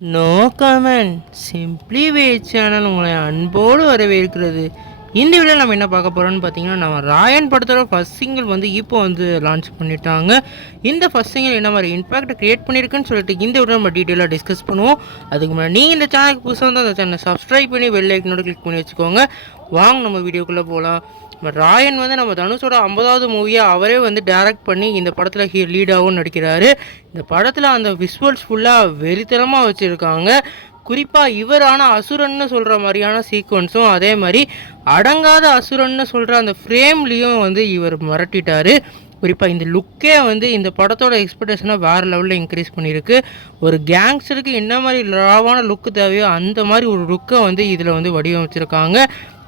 No comment simply வே channel உங்களை அன்போடு வரவேற்கிறது. இந்த வீடியோவில் நம்ம என்ன பார்க்க போகிறோம்னு பார்த்தீங்கன்னா, நம்ம ராயன் படத்தோட ஃபஸ்ட் சிங்கிள் வந்து இப்போ வந்து லான்ச் பண்ணிட்டாங்க. இந்த ஃபஸ்ட் சிங்கிள் என்ன மாதிரி இம்பாக்ட் க்ரியேட் பண்ணியிருக்குன்னு சொல்லிட்டு இந்த வீடியோ நம்ம டீட்டெயிலாக டிஸ்கஸ் பண்ணுவோம். அதுக்கு முன்னாடி நீங்கள் இந்த சேனலுக்கு புதுசாக வந்து அந்த சேனலை சப்ஸ்கிரைப் பண்ணி பெல் ஐக்கனோட கிளிக் பண்ணி வச்சுக்கோங்க. வாங்க நம்ம வீடியோக்குள்ளே போகலாம். ராயன் வந்து நம்ம தனுஷோட 50வது மூவியாக அவரே வந்து டைரக்ட் பண்ணி இந்த படத்தில் லீடாகவும் நடிக்கிறாரு. இந்த படத்தில் அந்த விஷுவல்ஸ் ஃபுல்லாக வெறித்தனமாக வச்சுருக்காங்க. குறிப்பாக இவரான அசுரன்னு சொல்கிற மாதிரியான சீக்வன்ஸும் அதே மாதிரி அடங்காத அசுரன்னு சொல்கிற அந்த ஃப்ரேம்லேயும் வந்து இவர் மிரட்டிட்டார். குறிப்பாக இந்த லுக்கே வந்து இந்த படத்தோட எக்ஸ்பெக்டேஷனை வேறு லெவலில் இன்க்ரீஸ் பண்ணியிருக்கு. ஒரு கேங்ஸ்டருக்கு என்ன மாதிரி லாவான லுக்கு தேவையோ அந்த மாதிரி ஒரு லுக்கை வந்து இதில் வந்து வடிவமைச்சிருக்காங்க.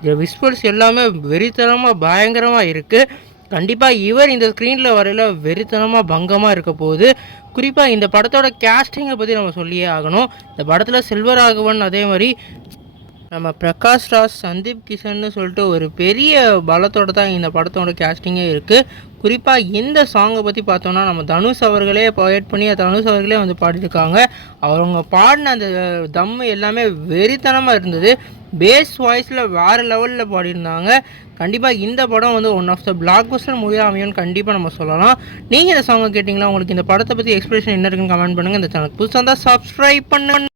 இந்த விஷுவல்ஸ் எல்லாமே வெறித்தனமாக பயங்கரமாக இருக்குது. கண்டிப்பாக இவர் இந்த ஸ்க்ரீனில் வரையில் வெறித்தனமாக பங்கமாக இருக்க போகுது. குறிப்பாக இந்த படத்தோட கேஸ்டிங்கை பற்றி நம்ம சொல்லியே ஆகணும். இந்த படத்தில் செல்வராகவன் அதே மாதிரி நம்ம பிரகாஷ் ராஜ், சந்தீப் கிஷன்னு சொல்லிட்டு ஒரு பெரிய பலத்தோடு தான் இந்த படத்தோட கேஸ்டிங்கே இருக்குது. குறிப்பாக இந்த சாங்கை பற்றி பார்த்தோன்னா நம்ம தனுஷ் அவர்களே ப்ரொவைட் பண்ணி தனுஷ் அவர்களே வந்து பாடியிருக்காங்க. அவங்க பாடின அந்த தம்மு எல்லாமே வெறித்தனமாக இருந்தது. பேஸ் வாய்ஸில் வேறு லெவலில் பாடியிருந்தாங்க. கண்டிப்பாக இந்த படம் வந்து one of the blockbuster மூவியாக அமையும்னு கண்டிப்பாக நம்ம சொல்லலாம். நீங்கள் இந்த சாங்கை கேட்டிங்களா? உங்களுக்கு இந்த படத்தை பற்றி எக்ஸ்பிரஷன் என்ன இருக்குன்னு கமெண்ட் பண்ணுங்கள். இந்த சேனல் புதுசாக தான் சப்ஸ்கிரைப் பண்ணுங்க.